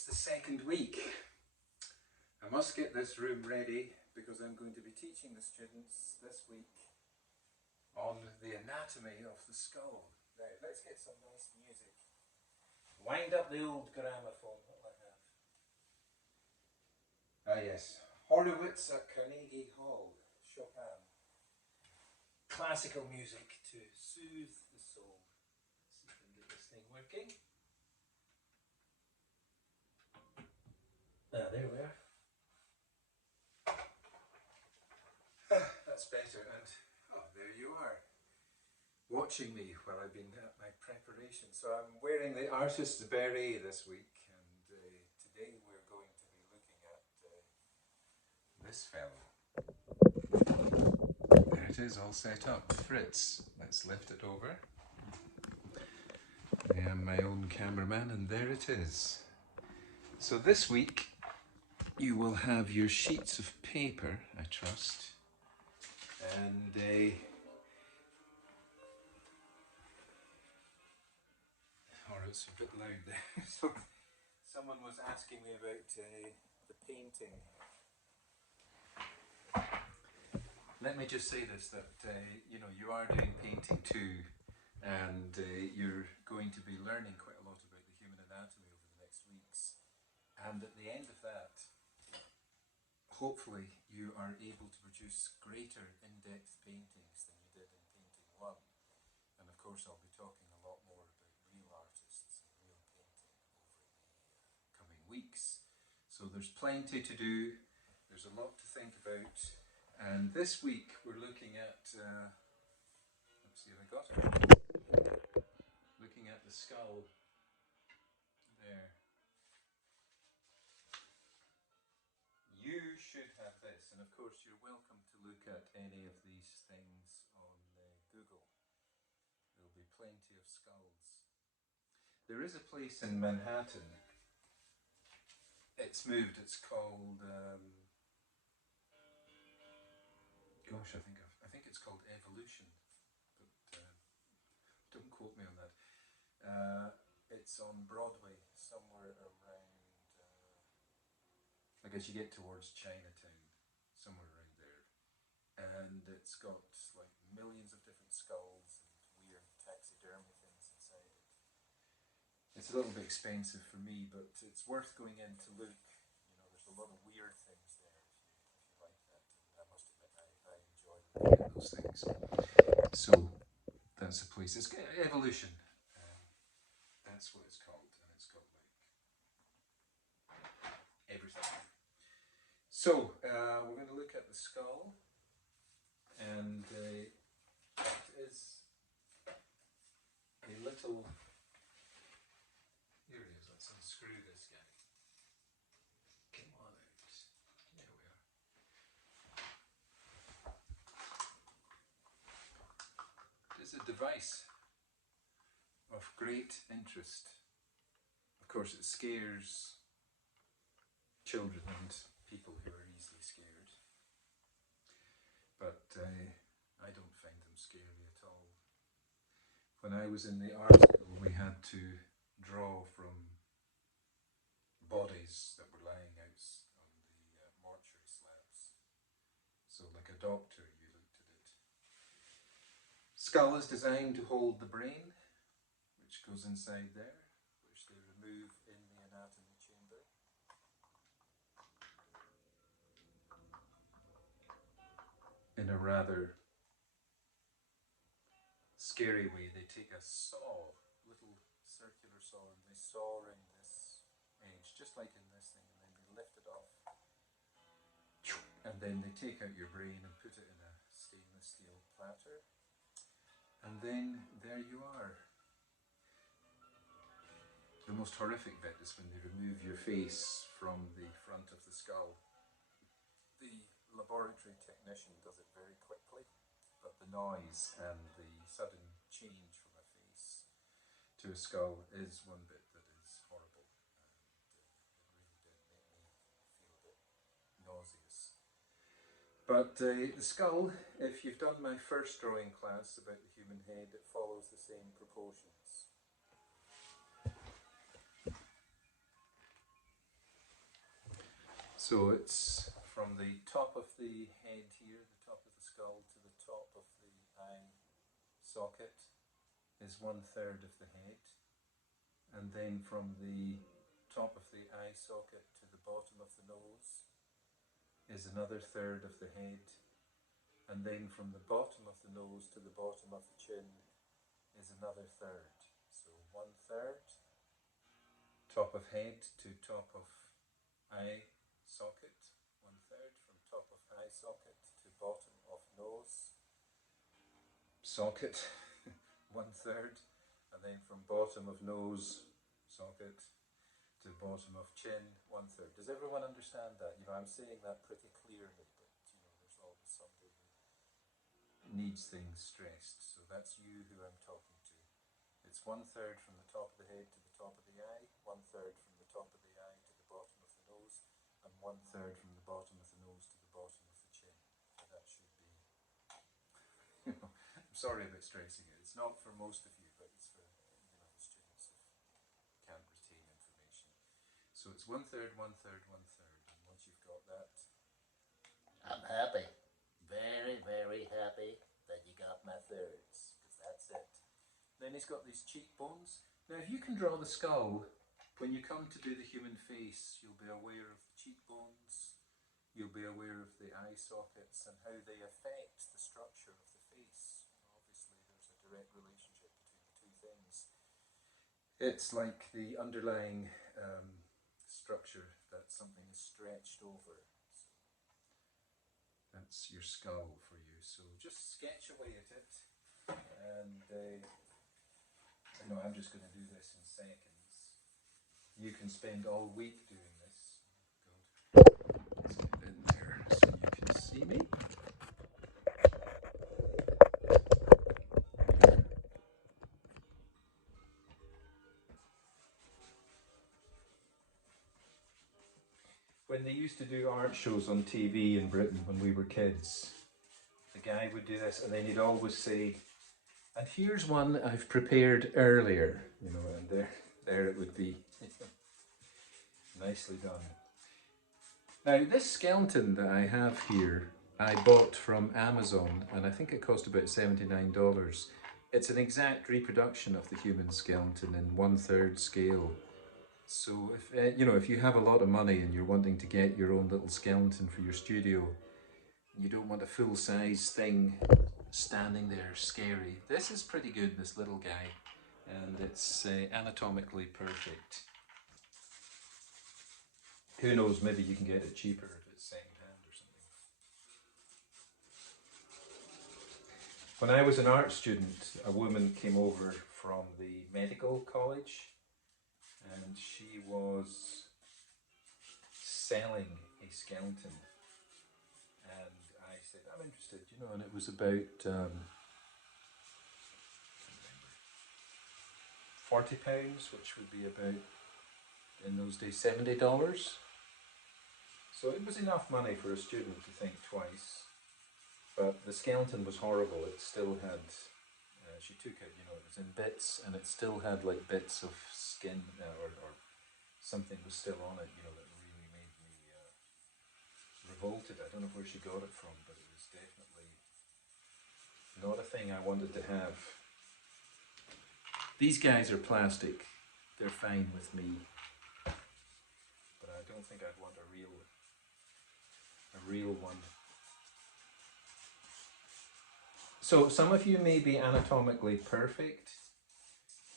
It's the second week. I must get this room ready because I'm going to be teaching the students this week on the anatomy of the skull. Now, let's get some nice music. Wind up the old gramophone, what will I have? Ah yes, Horowitz at Carnegie Hall, Chopin. Classical music to soothe the soul. Let's see if I can get this thing working. Ah, there we are. That's better, and oh, there you are, watching me while I've been at my preparation. So I'm wearing the artist's beret this week, and today we're going to be looking at this fellow. There it is, all set up. Fritz. Let's lift it over. I am my own cameraman, and there it is. So this week you will have your sheets of paper, I trust, and or it's a bit loud there. So someone was asking me about the painting. Let me just say this, that you are doing painting too, and you're going to be learning quite a lot about the human anatomy over the next weeks. And at the end of that, hopefully you are able to produce greater in-depth paintings than you did in painting 1. And of course I'll be talking a lot more about real artists and real painting over the coming weeks. So there's plenty to do, there's a lot to think about, and this week we're looking at, let's see if I got it, looking at the skull there. You should have this, and of course you're welcome to look at any of these things on Google. There'll be plenty of skulls. There is a place in Manhattan, it's moved, it's called, gosh, I think it's called Evolution, but don't quote me on that. It's on Broadway, somewhere around, I guess you get towards Chinatown, somewhere around there, and it's got like millions of different skulls and weird taxidermy things inside it. It's a little bit expensive for me, but it's worth going in to look. You know, there's a lot of weird things there if you like that, and I must admit I enjoy looking at those things. So that's a place. It's Evolution. That's what it's called, and it's got like everything. So we're going to look at the skull, and it is a little. Here it is. Let's unscrew this guy. Come on out. There we are. It's a device of great interest. Of course, it scares children and people who are easily scared, but I don't find them scary at all. When I was in the art school, we had to draw from bodies that were lying out on the mortuary slabs. So like a doctor, you looked at it. Skull is designed to hold the brain, which goes inside there, which they remove in the anatomy chamber. In a rather scary way, they take a saw, little circular saw, and they saw in this edge, just like in this thing, and then they lift it off, and then they take out your brain and put it in a stainless steel platter, and then there you are. The most horrific bit is when they remove your face from the front of the skull. The laboratory technician does it very quickly, but the noise and the sudden change from a face to a skull is one bit that is horrible, and it really did make me feel a bit nauseous. But the skull, if you've done my first drawing class about the human head, it follows the same proportions. So it's from the top of the head here, the top of the skull, to the top of the eye socket is 1/3 of the head, and then from the top of the eye socket to the bottom of the nose is another third of the head, and then from the bottom of the nose to the bottom of the chin is another third. So 1/3, top of head to top of eye socket, 1/3 from top of eye socket to bottom of nose socket, 1/3, and then from bottom of nose socket to bottom of chin, 1/3. Does everyone understand that? You know, I'm saying that pretty clearly, but you know, there's always somebody who needs things stressed. So that's you who I'm talking to. It's 1/3 from the top of the head to the top of the eye, 1/3 from the top of the eye to the bottom of the nose, and 1/3 from the bottom of the nose to the bottom of the chin. So that should be, you know, I'm sorry about stressing it. It's not for most of you, but it's for, you know, the students who can't retain information. So it's 1/3, 1/3, 1/3, and once you've got that, I'm happy, very, very happy that you got my thirds, because that's it. Then he's got these cheekbones. Now, if you can draw the skull, when you come to do the human face, you'll be aware of the cheekbones, you'll be aware of the eye sockets and how they affect the structure of the face. Obviously, there's a direct relationship between the two things. It's like the underlying structure that something is stretched over. So that's your skull for you. So just sketch away at it, and you know, I'm just going to do this in seconds. You can spend all week doing this. Good. Let's get in there so you can see me. When they used to do art shows on TV in Britain when we were kids, the guy would do this and then he'd always say, and here's one I've prepared earlier, you know, and there it would be. Nicely done. Now, this skeleton that I have here, I bought from Amazon, and I think it cost about $79. It's an exact reproduction of the human skeleton in 1/3 scale. So if you know, if you have a lot of money and you're wanting to get your own little skeleton for your studio, you don't want a full-size thing standing there scary. This is pretty good, this little guy, and it's anatomically perfect. Who knows, maybe you can get it cheaper if it's second-hand or something. When I was an art student, a woman came over from the medical college, and she was selling a skeleton, and I said, I'm interested, you know, and it was about £40, which would be about, in those days, $70. So it was enough money for a student to think twice, but the skeleton was horrible. It still had, she took it, you know, it was in bits, and it still had like bits of skin or something was still on it, you know, that really made me revolted. I don't know where she got it from, but it was definitely not a thing I wanted to have. These guys are plastic. They're fine with me, but I don't think I'd want a real one. So some of you may be anatomically perfect.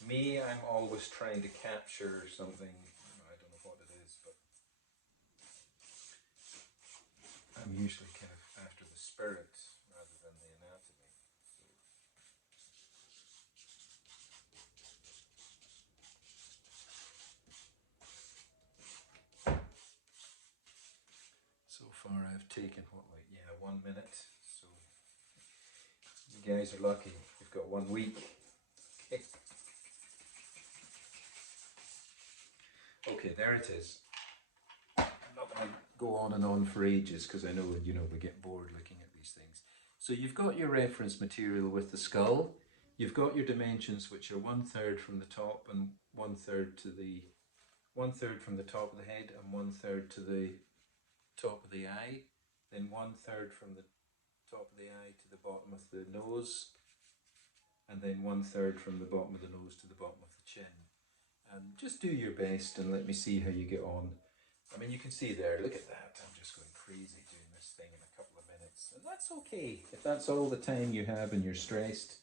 Me, I'm always trying to capture something. I don't know what it is, but I'm usually kind of after the spirit rather than the anatomy. So far I've taken, what, like, yeah, 1 minute. So you guys are lucky. You've got 1 week. Okay. Okay, there it is. I'm not going to go on and on for ages because I know, you know, we get bored looking at these things. So you've got your reference material with the skull. You've got your dimensions, which are 1/3 from the top and 1/3 to the 1/3 from the top of the head and 1/3 to the top of the eye, then 1/3 from the top of the eye to the bottom of the nose, and then 1/3 from the bottom of the nose to the bottom of the chin. And just do your best and let me see how you get on. I mean, you can see there, look at that. I'm just going crazy doing this thing in a couple of minutes. And that's okay. If that's all the time you have and you're stressed,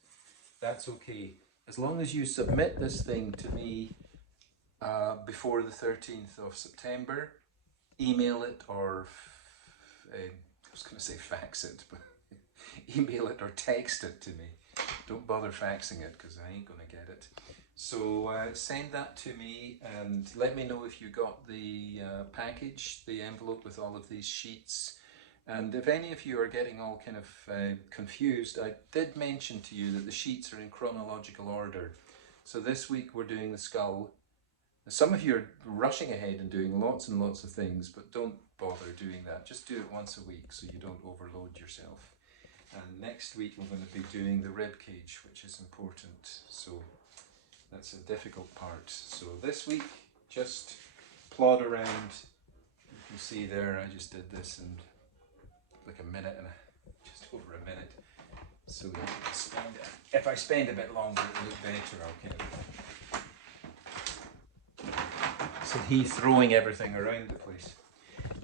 that's okay. As long as you submit this thing to me before the 13th of September, email it or, I was going to say fax it, but email it or text it to me. Don't bother faxing it because I ain't going to get it. So send that to me and let me know if you got the package, the envelope with all of these sheets. And if any of you are getting all kind of confused, I did mention to you that the sheets are in chronological order. So this week we're doing the skull. Some of you are rushing ahead and doing lots and lots of things, but don't bother doing that. Just do it once a week so you don't overload yourself. And next week we're going to be doing the rib cage, which is important. So that's a difficult part. So this week, just plod around. You can see there, I just did this in like a minute and just over a minute. So if I spend a bit longer, it'll look better. Okay. So he's throwing everything around the place.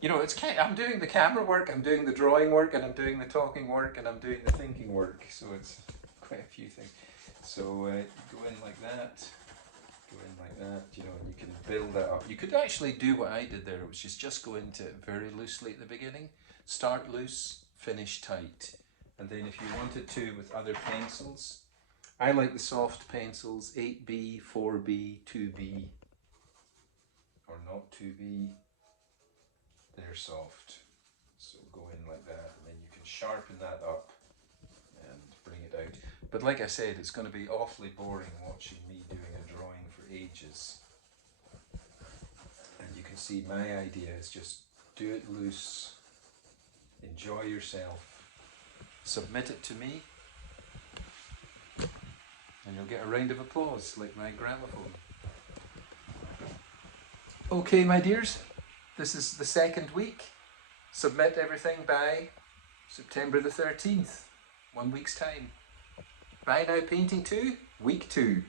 You know, I'm doing the camera work, I'm doing the drawing work, and I'm doing the talking work, and I'm doing the thinking work. So it's quite a few things. So go in like that, you know, and you can build that up. You could actually do what I did there, which is just go into it very loosely at the beginning. Start loose, finish tight. And then if you wanted to with other pencils, I like the soft pencils, 8B, 4B, 2B, or not 2B. They're soft. So go in like that, and then you can sharpen that up and bring it out. But like I said, it's going to be awfully boring watching me doing a drawing for ages. And you can see my idea is just do it loose, enjoy yourself, submit it to me, and you'll get a round of applause like my gramophone. Okay, my dears, this is the second week. Submit everything by September the 13th, 1 week's time. Bye now, Painting 2, week 2.